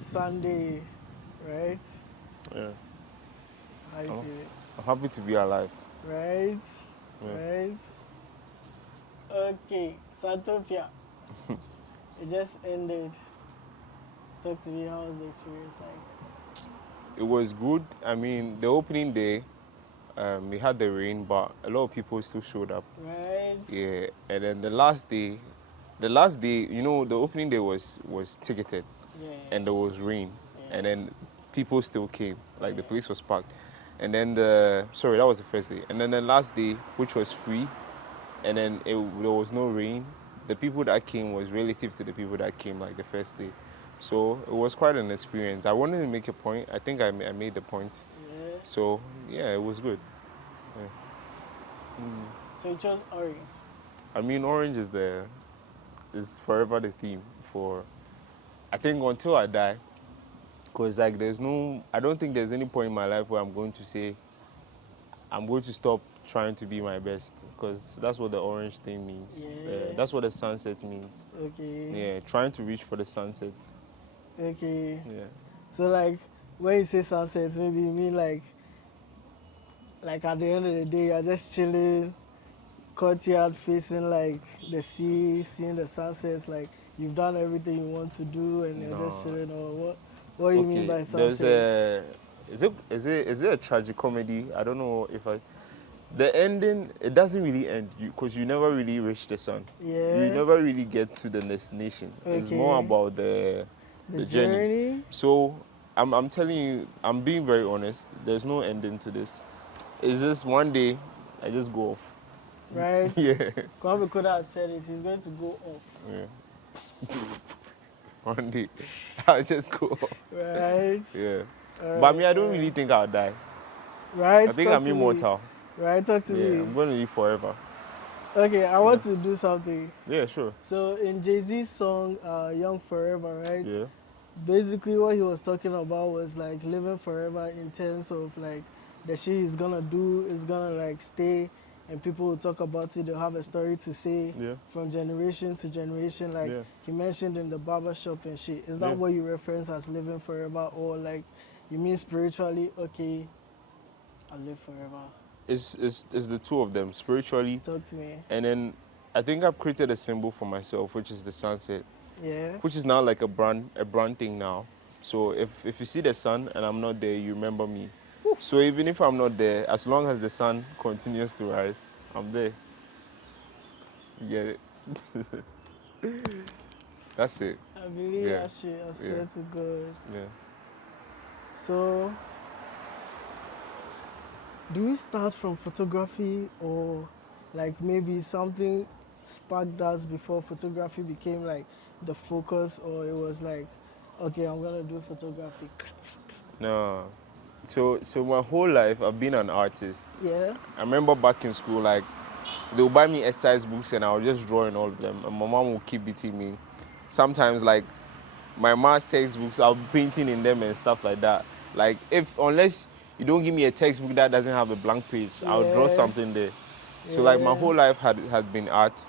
It's Sunday, right? Yeah. How you I'm, feeling? I'm happy to be alive. Right? Yeah. Right? Okay, Santopia. It just ended. Talk to me, how was the experience like? It was good. I mean, the opening day, we had the rain, but a lot of people still showed up. Right? Yeah. And then the last day, the opening day was ticketed, Yeah. and there was rain, Yeah. and then people still came. Like the Yeah. place was packed. And then sorry, that was the first day. And then the last day, which was free, and then there was no rain. The people that came was relative to the people that came like the first day. So it was quite an experience. I wanted to make a point. I think I made the point. Yeah. So yeah, it was good. Yeah. So you chose orange. I mean, orange is forever the theme for, I think, until I die. Because like I don't think there's any point in my life where I'm going to say I'm going to stop trying to be my best, because that's what the orange thing means. Yeah. That's what the sunset means. Okay. Yeah, trying to reach for the sunset. Okay. Yeah. So like when you say sunset, maybe you mean like at the end of the day you're just chilling, courtyard facing like the sea, seeing the sunsets, like you've done everything you want to do and you're just No. chilling, or what do you mean by There's sunset? is it a tragic comedy? I don't know if the ending, it doesn't really end because you never really reach the sun. Yeah. You never really get to the destination. It's more Okay. about the journey. So I'm telling you, I'm being very honest. There's no ending to this. It's just one day I just go off. Right? Yeah. Kwame Koda said it, he's going to go off. Yeah. One day I'll just go off. Right? Yeah. Alright, But I mean, I don't really think I'll die. Right? I think Talk I'm to immortal. Me. Right? Talk to Yeah, me. I'm going to live forever. Okay, I want to do something. Yeah, sure. So in Jay-Z's song, Young Forever, right? Yeah. Basically what he was talking about was like living forever in terms of like the shit he's gonna do is gonna like stay, and people will talk about it, they'll have a story to say from generation to generation, like he mentioned in the barber shop and shit. Is that what you reference as living forever, or like you mean spiritually, okay, I'll live forever? It's the two of them, spiritually. Talk to me. And then I think I've created a symbol for myself, which is the sunset. Yeah. Which is now like a brand thing now. So if you see the sun and I'm not there, you remember me. Woo. So even if I'm not there, as long as the sun continues to rise, I'm there. You get it? That's it. I believe that shit, I swear to God. Yeah. So, do we start from photography, or like maybe something sparked us before photography became like the focus, or it was like, okay, I'm gonna do photography? No. So my whole life I've been an artist. Yeah. I remember back in school, like they would buy me exercise books and I would just draw in all of them, and my mom would keep beating me. Sometimes like my maths textbooks, I'll be painting in them and stuff like that. Like unless you don't give me a textbook that doesn't have a blank page, I'll draw something there. So like my whole life had been art.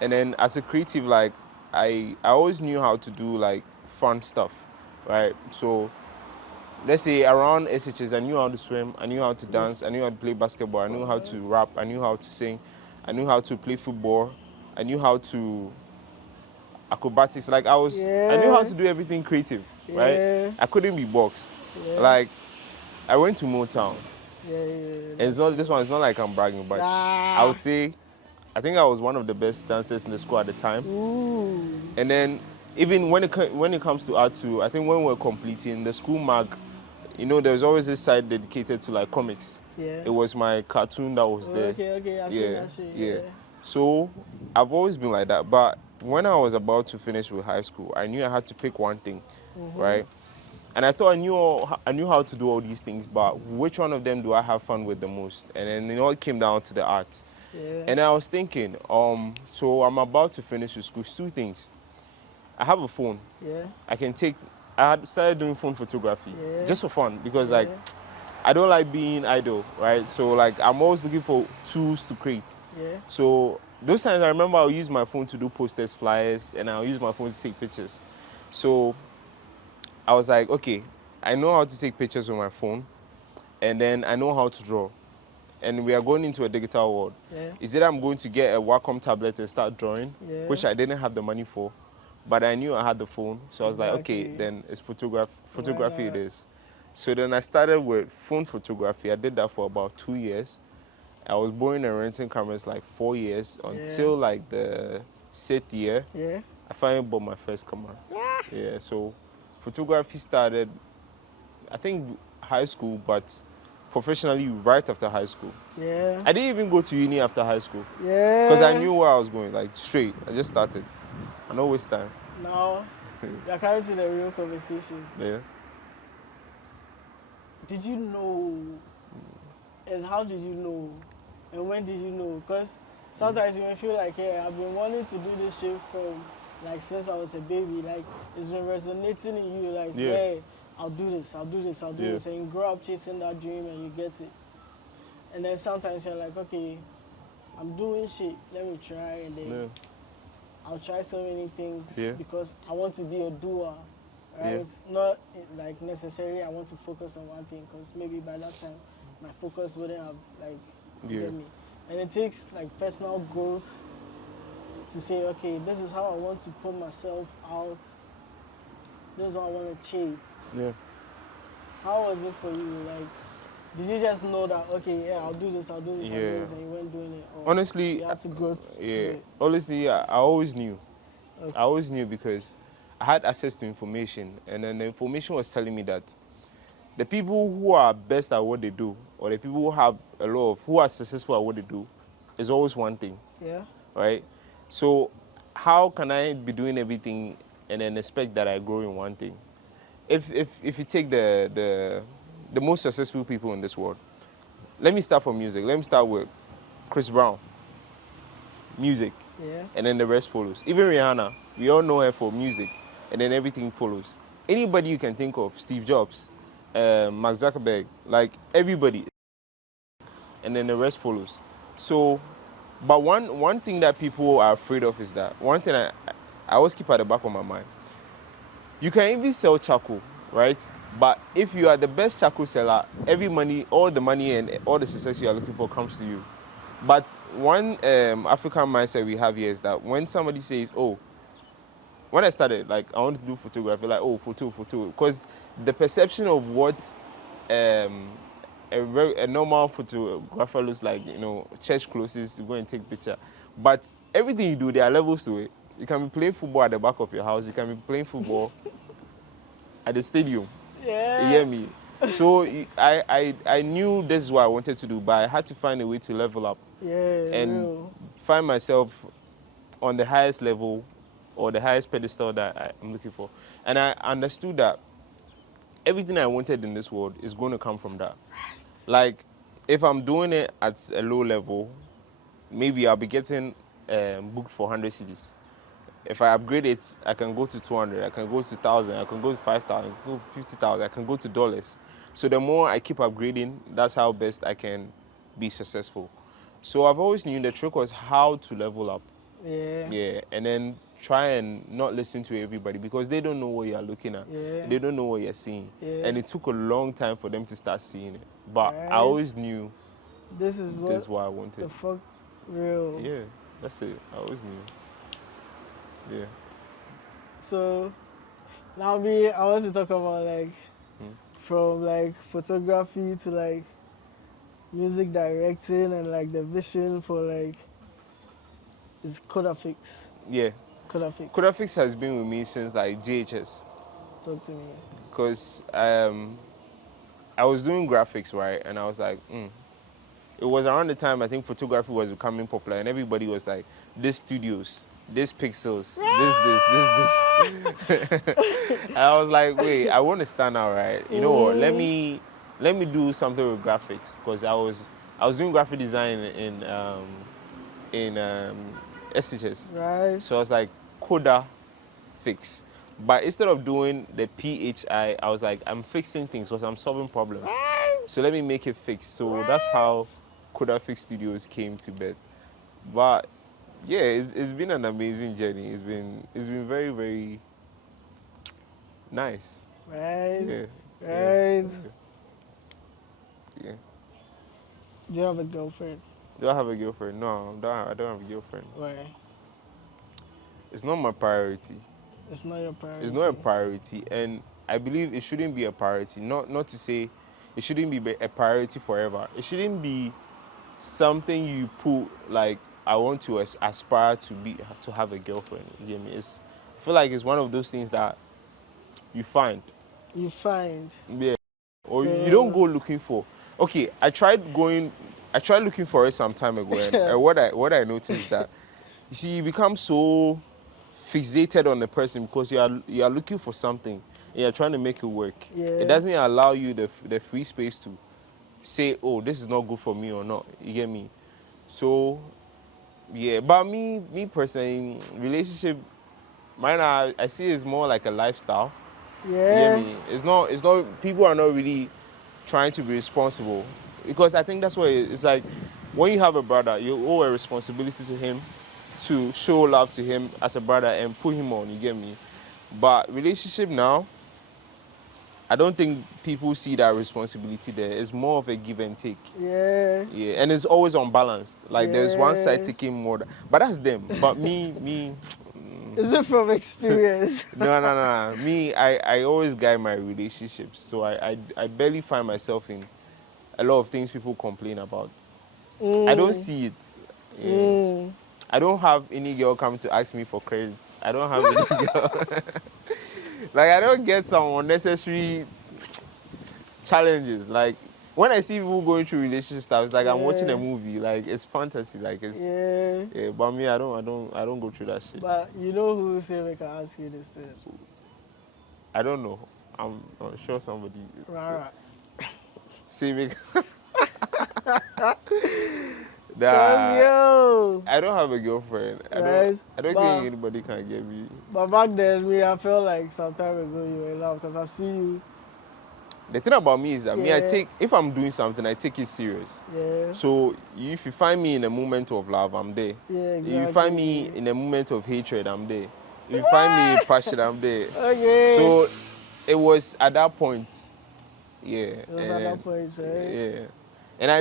And then as a creative, like I always knew how to do like fun stuff, right? So let's say around SHS, I knew how to swim, I knew how to dance, I knew how to play basketball, I knew how to rap, I knew how to sing, I knew how to play football, I knew how to acrobatics. Like I knew how to do everything creative, right? I couldn't be boxed. Like I went to Motown. And it's not, this one is not like I'm bragging, but I would say I think I was one of the best dancers in the school at the time. Ooh. And then even when it comes to art too, I think when we're completing the school mag, you know, there's always this side dedicated to like comics. Yeah. It was my cartoon that was there. Okay, I see that shit. Yeah. So I've always been like that. But when I was about to finish with high school, I knew I had to pick one thing, right? And I thought I knew how to do all these things, but which one of them do I have fun with the most? And then it came down to the art. Yeah. And I was thinking, so I'm about to finish with school. 2 things. I have a phone. Yeah. I had started doing phone photography just for fun, because like I don't like being idle, right? So like I'm always looking for tools to create. Yeah. So those times I remember I'll use my phone to do posters, flyers, and I'll use my phone to take pictures. So I was like, okay, I know how to take pictures with my phone, and then I know how to draw. And we are going into a digital world. Yeah. Is it I'm going to get a Wacom tablet and start drawing, Yeah. which I didn't have the money for, but I knew I had the phone. So I was like, okay, then it's photography it is. So then I started with phone photography. I did that for about 2 years. I was borrowing and renting cameras like 4 years until like the 6th year. Yeah. I finally bought my first camera. Yeah, so photography started, I think, high school, but professionally right after high school. Yeah. I didn't even go to uni after high school. Yeah. Because I knew where I was going, like straight. I just started. I don't waste time. Now, you're coming to the real conversation. Yeah. Did you know? And how did you know? And when did you know? Because sometimes you may feel like, hey, I've been wanting to do this shit from, like, since I was a baby. Like, it's been resonating in you, like, yeah, I'll do this, I'll do this, I'll do this. And you grow up chasing that dream and you get it. And then sometimes you're like, okay, I'm doing shit, let me try. And then I'll try so many things because I want to be a doer, right? It's not like necessarily I want to focus on one thing, because maybe by that time my focus wouldn't have like get me. And it takes like personal growth to say, okay, this is how I want to put myself out. This is what I want to chase. Yeah. How was it for you? Like, did you just know that, okay, yeah, I'll do this, I'll do this, I'll do this, and you weren't doing it? Or honestly, you had to grow to it? Honestly, I always knew. Okay. I always knew because I had access to information, and then the information was telling me that the people who are best at what they do, or the people who are successful at what they do, is always one thing. Yeah. Right? So how can I be doing everything and then expect that I grow in one thing? If you take the most successful people in this world, let me start from music. Let me start with Chris Brown. Music. Yeah. And then the rest follows. Even Rihanna, we all know her for music, and then everything follows. Anybody you can think of, Steve Jobs, Mark Zuckerberg, like everybody, and then the rest follows. So, but one thing that people are afraid of is that, one thing I always keep at the back of my mind, you can even sell charcoal, right? But if you are the best charcoal seller, all the money and all the success you are looking for comes to you. But one African mindset we have here is that when somebody says, oh, when I started, like, I want to do photography, like, oh, photo, because the perception of what a normal photographer looks like, church clothes, you go and take picture. But everything you do, there are levels to it. You can be playing football at the back of your house. You can be playing football at the stadium. Yeah. You hear me? So I knew this is what I wanted to do, but I had to find a way to level up. Yeah. And find myself on the highest level or the highest pedestal that I'm looking for. And I understood that everything I wanted in this world is going to come from that. Like, if I'm doing it at a low level, maybe I'll be getting booked for 100 CDs. If I upgrade it, I can go to 200, I can go to 1,000, I can go to 5,000, I can go to 50,000, I can go to dollars. So the more I keep upgrading, that's how best I can be successful. So I've always knew the trick was how to level up. Yeah. Yeah, and then try and not listen to everybody because they don't know what you're looking at. Yeah. They don't know what you're seeing. Yeah. And it took a long time for them to start seeing it. But I always knew this is what I wanted. The fuck real. Yeah, that's it. I always knew. Yeah. So now I want to talk about like from like photography to like music directing and like the vision for like is Koda Fix. Yeah. Koda Fix. Koda Fix has been with me since like JHS. Talk to me. Because I was doing graphics, right? And I was like, It was around the time I think photography was becoming popular and everybody was like, this studios, this pixels, this. And I was like, wait, I want to stand out, right? You know what? Let me do something with graphics because I was doing graphic design in SHS. Right. So I was like, Koda Fix. But instead of doing the PHI, I was like, I'm fixing things because I'm solving problems. So let me make it fix. So that's how Koda Fix Studios came to bed. But yeah, it's been an amazing journey. It's been very, very nice. Right. Yeah. Right. Yeah. Do you have a girlfriend? Do I have a girlfriend? No, I don't have a girlfriend. Why? It's not my priority. It's not your priority. It's not a priority, and I believe it shouldn't be a priority. Not to say it shouldn't be a priority forever. It shouldn't be something you put like I want to aspire to have a girlfriend. You get me? I feel like it's one of those things that you find. You find. Yeah. Or you don't go looking for. Okay, I tried looking for it some time ago, and what I noticed that you see you become so fixated on the person because you are looking for something and you're trying to make it work. Yeah. It doesn't allow you the free space to say, oh, this is not good for me or not. You get me? So yeah, but me personally, relationship, mine I see it's more like a lifestyle. Yeah. You get me? It's not people are not really trying to be responsible because I think that's what it's like. When you have a brother, you owe a responsibility to him to show love to him as a brother and put him on, you get me? But relationship now, I don't think people see that responsibility there. It's more of a give and take. Yeah. Yeah, and it's always unbalanced. Like there's one side taking more, but that's them. But me. Is it from experience? No. Me, I always guide my relationships. So I barely find myself in a lot of things people complain about. I don't see it. Yeah. I don't have any girl come to ask me for credit. I don't have any girl. Like, I don't get some unnecessary challenges. Like, when I see people going through relationship stuff, it's like I'm watching a movie. Like, it's fantasy. Like, it's yeah. But me, I don't go through that shit. But you know who say we can ask you this thing? I don't know. I'm sure somebody. Rara. Say me. Yo. I don't have a girlfriend. I don't think anybody can get me. But back then, I felt like some time ago you were in love because I see you. The thing about me is that if I'm doing something, I take it serious. Yeah. So if you find me in a moment of love, I'm there. Yeah, exactly. If you find me in a moment of hatred, I'm there. If you find me in passion, I'm there. Okay. So it was at that point. Yeah. It was at that point, right? Yeah. And I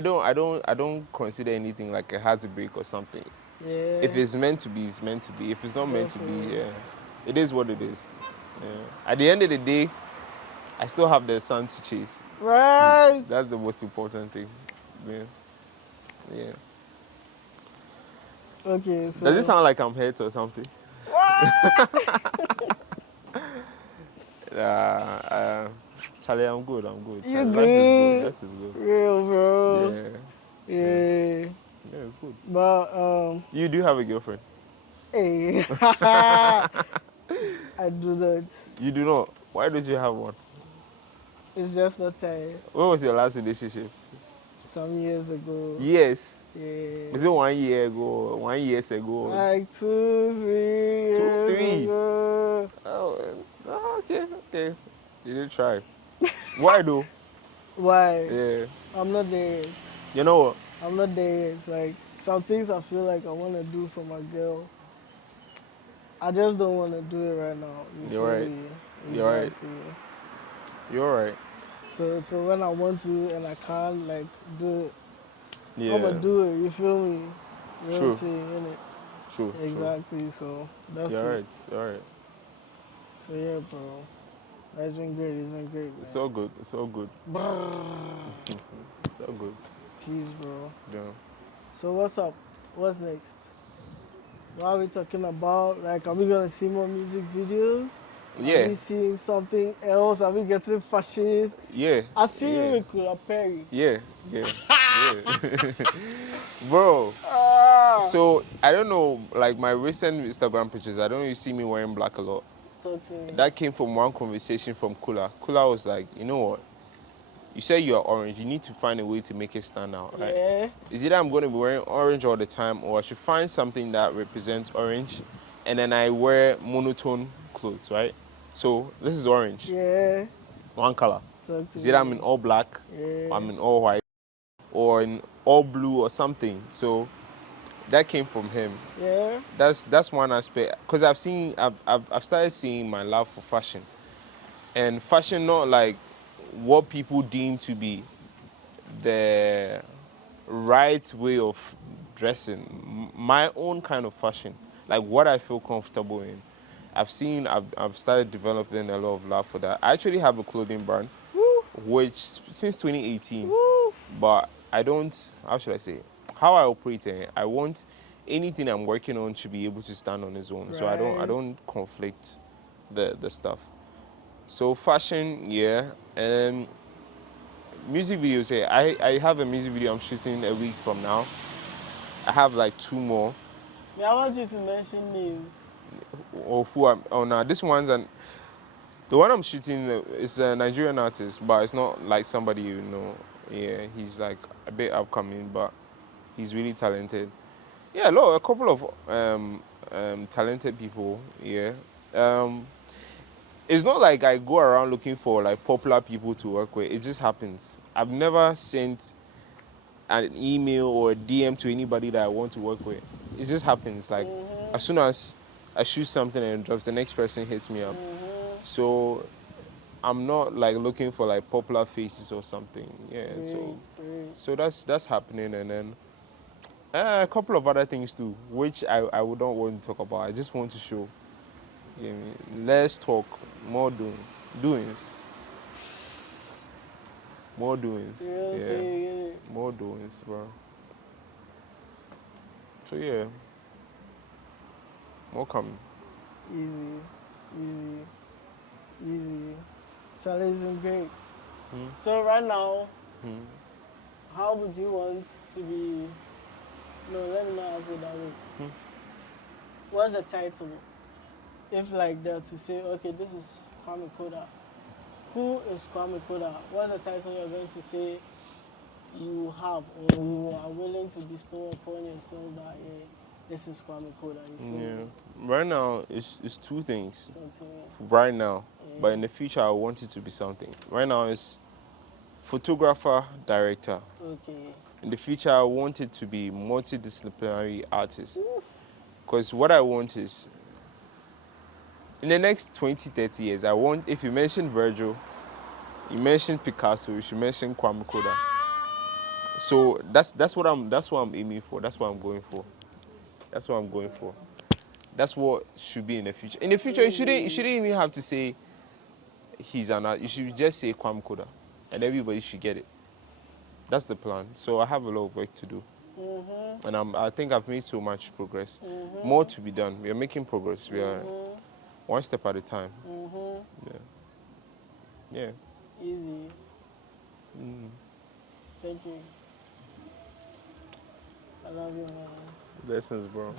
don't consider anything like a heartbreak or something. Yeah. If it's meant to be, it's meant to be. If it's not meant to be, yeah, it is what it is. Yeah. At the end of the day, I still have the sun to chase. Right. That's the most important thing. Yeah. Yeah. Okay, so... Does it sound like I'm hurt or something? Charlie, I'm good. You good? Life is good. Real, bro. Yeah. Yeah, it's good. But, You do have a girlfriend? Hey. I do not. You do not? Why don't you have one? It's just not time. When was your last relationship? Some years ago. Yes. Yeah. Is it 1 year ago? 1 year ago? Like 2, 3 years 2, 3? ago. Oh, okay. You did try. Why though? Why? Yeah. I'm not there yet. You know what? I'm not there yet. It's like some things I feel like I want to do for my girl. I just don't want to do it right now. You're right. Exactly. You're right. You're right. So when I want to and I can't like do it, yeah. I'm gonna do it. You feel me? True. True. Exactly. True. So that's You're it. right. You're right. So yeah, bro. It's been great. Man. It's all good. It's all good. It's all good. Peace, bro. Yeah. So what's up? What's next? What are we talking about? Like, are we gonna see more music videos? Yeah. Are we seeing something else? Are we getting fashion? Yeah. I see you with Kula Perry. Yeah. Bro. So I don't know, like my recent Instagram pictures, I don't know if you see me wearing black a lot. Talk to me. That came from one conversation from Kula. Kula was like, you know what? You say you are orange, you need to find a way to make it stand out, right? Yeah. It's either I'm going to be wearing orange all the time or I should find something that represents orange and then I wear monotone clothes, right? So this is orange. Yeah. One color. It's either I'm in all black, or I'm in all white, or in all blue or something. So that came from him. Yeah. That's one aspect. Because I've started seeing my love for fashion. And fashion, not like what people deem to be the right way of dressing. My own kind of fashion, like what I feel comfortable in. I've started developing a lot of love for that. I actually have a clothing brand, which since 2018, but I don't, how should I say, how I operate in it, I want anything I'm working on to be able to stand on its own. Right. So I don't conflict the stuff. So fashion, yeah, and music videos. Yeah, I have a music video I'm shooting a week from now. I have like 2 more. Yeah, I want you to mention names. Of who I'm. Oh, no, this one's the one I'm shooting is a Nigerian artist, but it's not like somebody you know. Yeah, he's like a bit upcoming, but he's really talented. Yeah, a couple of talented people. Yeah. It's not like I go around looking for like popular people to work with. It just happens. I've never sent an email or a DM to anybody that I want to work with. It just happens. Like as soon as I shoot something and it drops, the next person hits me up. So I'm not like looking for like popular faces or something. Yeah. So that's happening, and then a couple of other things too, which I would not want to talk about. I just want to show. You know, less talk, more doings. More doings. Yeah. More doings, bro. So yeah. More coming. Easy. Charlie, it's been great. So right now, how would you want to be? No, let me not ask it that way. What's the title? If like that to say, okay, this is Kwame Koda. Who is Kwame Koda? What's the title you're going to say you have or you are willing to bestow upon yourself that this is Kwame Koda? You feel me? Right now, it's 2 things. Right now. Yeah. But in the future, I want it to be something. Right now, it's photographer, director. Okay. In the future, I want it to be multidisciplinary artist. Because what I want is, in the next 20, 30 years, I want, if you mention Virgil, you mention Picasso, you should mention Kwame Koda. So that's what I'm aiming for. That's what I'm going for. That's what should be in the future. In the future, you shouldn't even have to say he's an artist. You should just say Kwame Koda, and everybody should get it. That's the plan. So I have a lot of work to do, and I think I've made so much progress. More to be done. We are making progress. We are one step at a time. Yeah. Easy. Thank you. I love you, man. Blessings, bro.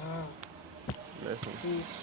Blessings. Peace.